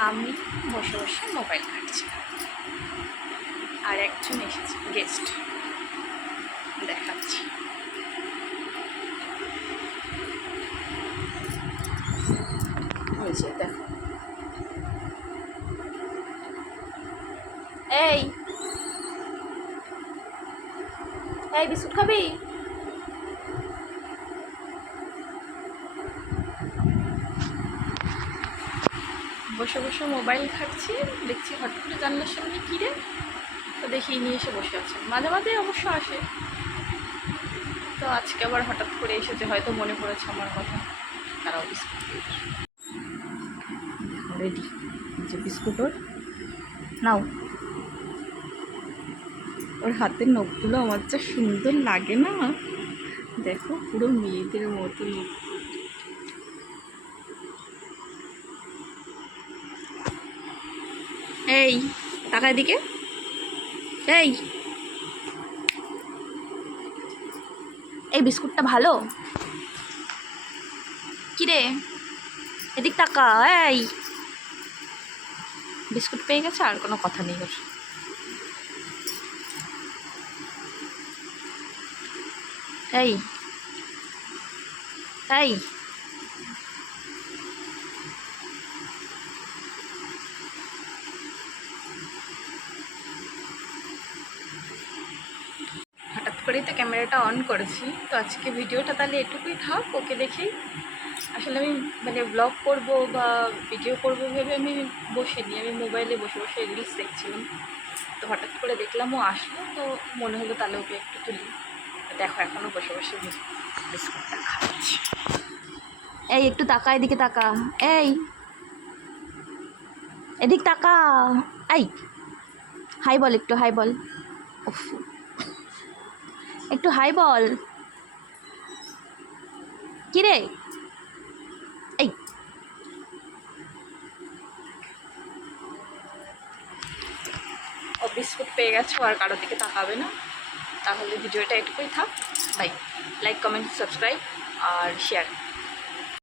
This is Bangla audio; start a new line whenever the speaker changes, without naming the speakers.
আমি বসে বসে মোবাইল ঘাটছি আর একজন এসেছে, গেস্ট। দেখাচ্ছি। যে, দেখো। এই। এই, বিস্কুট খাবি? বসে বসে মোবাইল ঘাটছি, দেখছি হঠাৎ করে জানলার সামনে কী রে? তো দেখি নিয়ে এসে বসে আছে। মাঝে মাঝে অবশ্য আসে। তো আজকে আবার হঠাৎ করে এসেছে, হয়তো মনে পড়েছে আমার কথা। তারাও বিস্কুট রেডি যে বিস্কুট ওর। নাও। ওর হাতের নখগুলো আমার যা সুন্দর লাগে না। দেখো, পুরো মেয়েদের মতো নখ। এই টাকা এদিকে এই। এই বিস্কুটটা ভালো? কিরে? এদিক টাকা এই। বিস্কুট পেয়ে গেছে, আর কোনো কথা নেই ওর। এই। এই। করেই তো ক্যামেরাটা অন করেছি। তো আজকে ভিডিওটা তাহলে এটুকুই থাক, ওকে দেখেই আসলে আমি মানে ব্লগ করব বা ভিডিও করব ভেবে আমি বসিনি, আমি মোবাইলে বসে বসে রিলস দেখছিলাম তো হঠাৎ করে দেখলাম ও আসলো, তো মনে হলো তাহলে ওকে একটু তুলি। দেখো এখনও বসে বসে বিস- বিস্কুটটা খাচ্ছি। এই, একটু তাকা, এদিকে তাকা। এই। এদিক তাকা। এই। হাই বল, একটু হাই বল। উফ। একটু হাই বল। কি রে? এই। বিস্কুট পেয়ে গেছো আর কারোর দিকে তাকাবে না। তাহলে ভিডিওটা একটুকুই থাক। বাই লাইক কমেন্ট সাবস্ক্রাইব আর শেয়ার